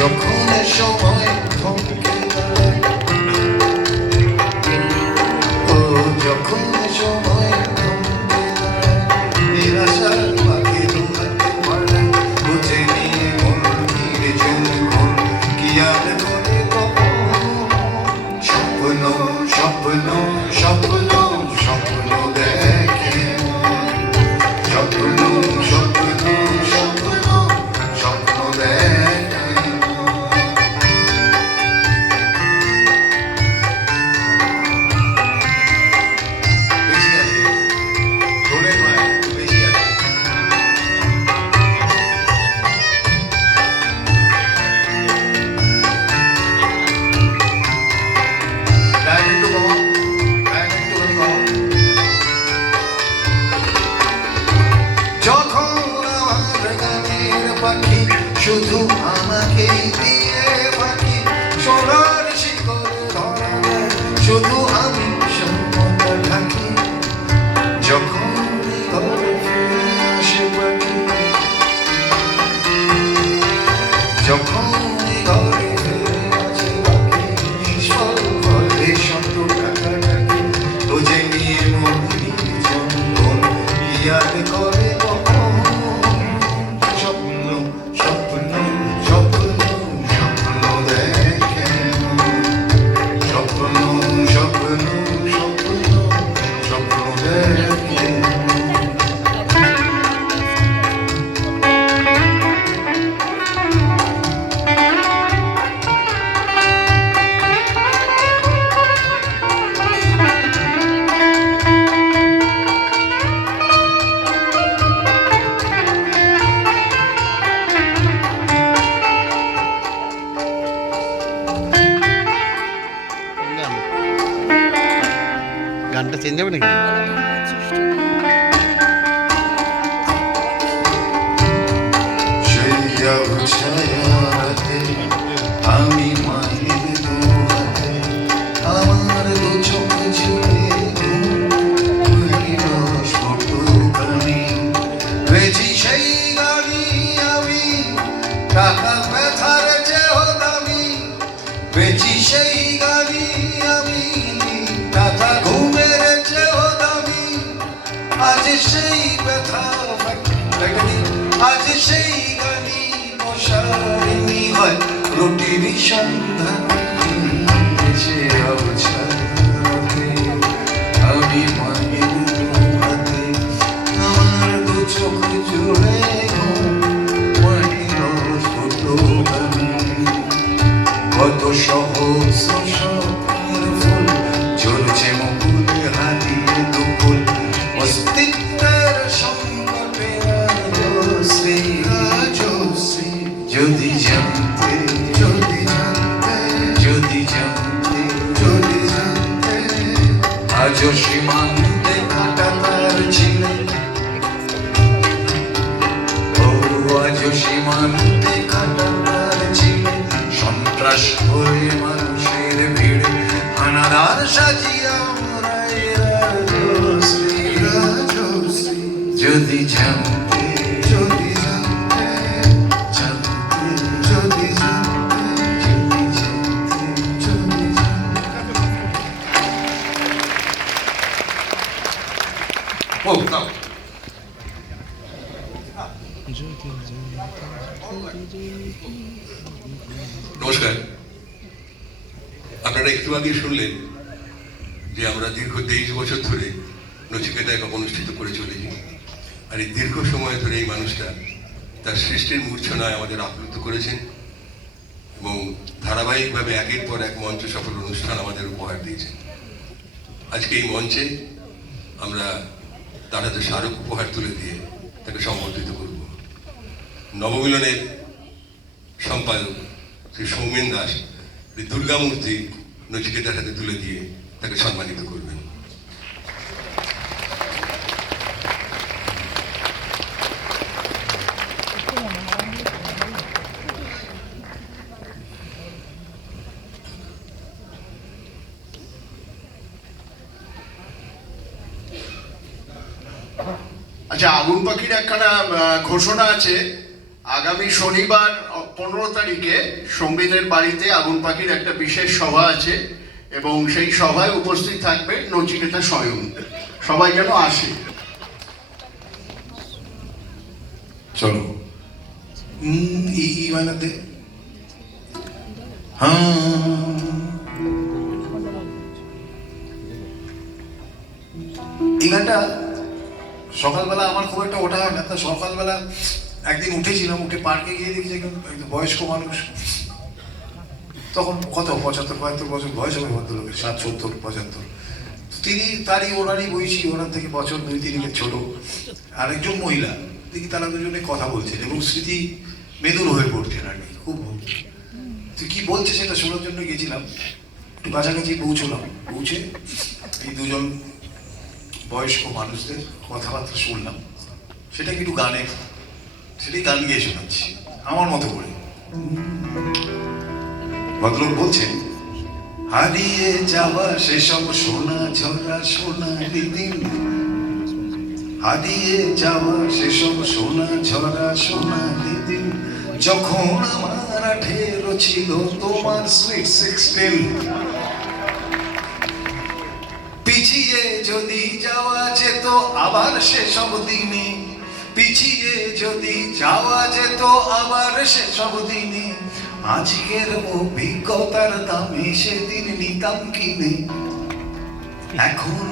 যখন সময় থমকে দাঁড়ায়, ও যখন সময় থমকে দাঁড়ায়, নিরাশার পাখি দোলাতে পারে, বুঝে নিয়ে গভীর যখন কি আর করে তখন স্বপ্ন স্বপ্ন স্বপ্ন স্বপ্ন দেখে, স্বপ্ন স্বপ্ন স্বপ্ন স্বপ্ন দেখে। বেশি আছে, ঢোলের মায় বেশি আছে। গান একটু কমাও, গান একটুখানি কমাও। যখন আমার গানের পাখি শুধু আমাকে দিয়ে পাখি সোনার শিকড় ধরা দেয়, শুধু আমি সম্মতা থাকি। যখন ঘরে ফিরে আসে পাখি, যখন ঘরে ফিরে আসে পাখি, নিষ্ফল ফলে শত টাকা টাকি, তো যে নির্মল চন্দন ইয়াদ করে তখন স্বপ্ন স্বপ্ন স্বপ্ন স্বপ্ন দেখে, স্বপ্ন স্বপ্ন স্বপ্ন স্বপ্ন দেখে। গানটা চেঞ্জ হবে নাকি? সেই ছায়াতে আমি মায়ের দু হাতে, আমার দু চোখ জুড়ে স্ফুটকানি, বেজি সেই গানি আমি, টাকা ব্যথার চেয়েও দামি, বেজি সেই গানি আমি, টাকা ঘুমের চেয়েও দামি। আজ সেই ব্যথা আজ সেই গানি মশারিনি হয় রুটির সন্ধানে, সে অবছাতে আমি মায়ের দু হাতে, আমার দু চোখ জুড়ে মাটির স্ফুটকানি। কত সহস্র স্বপ্নের ফুল ঝরছে মুকুলে হারিয়ে দুকুল, অস্তিত্বের সংকটে রাজশ্রী রাজশ্রী। যদি জানতে যদি জানতে যদি জানতে যদি জানতে, আজও সীমান্তে কাটা তার ছিলে, ও আজও সীমান্তে কাটা তার ছিলে, সন্ত্রাস হয়ে মানুষের ভিড় হানাদার সাজিয়া মোরাই রাজশ্রী রাজশ্রী। যদি জানতে যদি জানতে জানতে যদি জানতে যদি জানতে যদি জানতে। ও দাও। নমস্কার। আপনারা একটু আগে শুনলেন যে আমরা দীর্ঘ 23 বছর ধরে নচিকেতা একক অনুষ্ঠিত করে চলেছি, আর এই দীর্ঘ সময় ধরে এই মানুষটা তার সৃষ্টির মূর্ছনায় আমাদের আপ্লুত করেছেন এবং ধারাবাহিকভাবে একের পর এক মঞ্চ সফল অনুষ্ঠান আমাদের উপহার দিয়েছেন। আজকে এই মঞ্চে আমরা তার হাতে স্মারক উপহার তুলে দিয়ে তাকে সম্বর্ধিত করব। নবমিলনের সম্পাদক শ্রী সৌমেন দাস এই দুর্গামূর্তি নচিকেতার হাতে তুলে দিয়ে তাকে সম্মানিত করবেন। আচ্ছা, আগুন পাখির একখানা ঘোষণা আছে, আগামী শনিবার 15 তারিখে সংবিদের বাড়িতে আগুন পাখির একটা বিশেষ সভা আছে এবং সেই সভায় উপস্থিত থাকবে নচিকেতা স্বয়ং। সবাই যেন আসে। চলো ই মাইনাতে হ্যাঁ এই গানটা সকালবেলা আমার খুব একটা ওঠা হয় না, তা সকালবেলা একদিন উঠেছিলাম, উঠে পার্কে গিয়ে দেখছি একজন বয়স্ক মানুষ, তখন কত 75-72 বছর বয়স হবে ভদ্রলোকের, 60-70-75। তিনি ওনারই বয়সী, ওনার থেকে বছর 2-3 ছোট আরেকজন মহিলা, দেখি তারা দুজনে কথা বলছেন এবং স্মৃতি মেদুর হয়ে পড়ছেন আর কি। খুব তো কি বলছে সেটা শোনার জন্য গেছিলাম, একটু কাছাকাছি পৌঁছে এই দুজন বয়স্ক মানুষদের কথাবার্তা শুনলাম, সেটাকে একটু সেটাই গান গিয়ে শোনাচ্ছি আমার মতো করে। ভদ্রলোক বলছেন, হারিয়ে যাওয়া সেসব সোনা ঝরা সোনালি দিন, হারিয়ে যাওয়া সেসব সোনা ঝরা সোনালি দিন, যখন আমার 18 ছিল তোমার সুইট 16। পিছিয়ে যদি যাওয়া যেত আবার সেসব দিনে, পিছিয়ে যদি যাওয়া যেত আবার সেসব দিনে, আজকের অভিজ্ঞতার দামে সেদিন নিতাম কিনে। এখন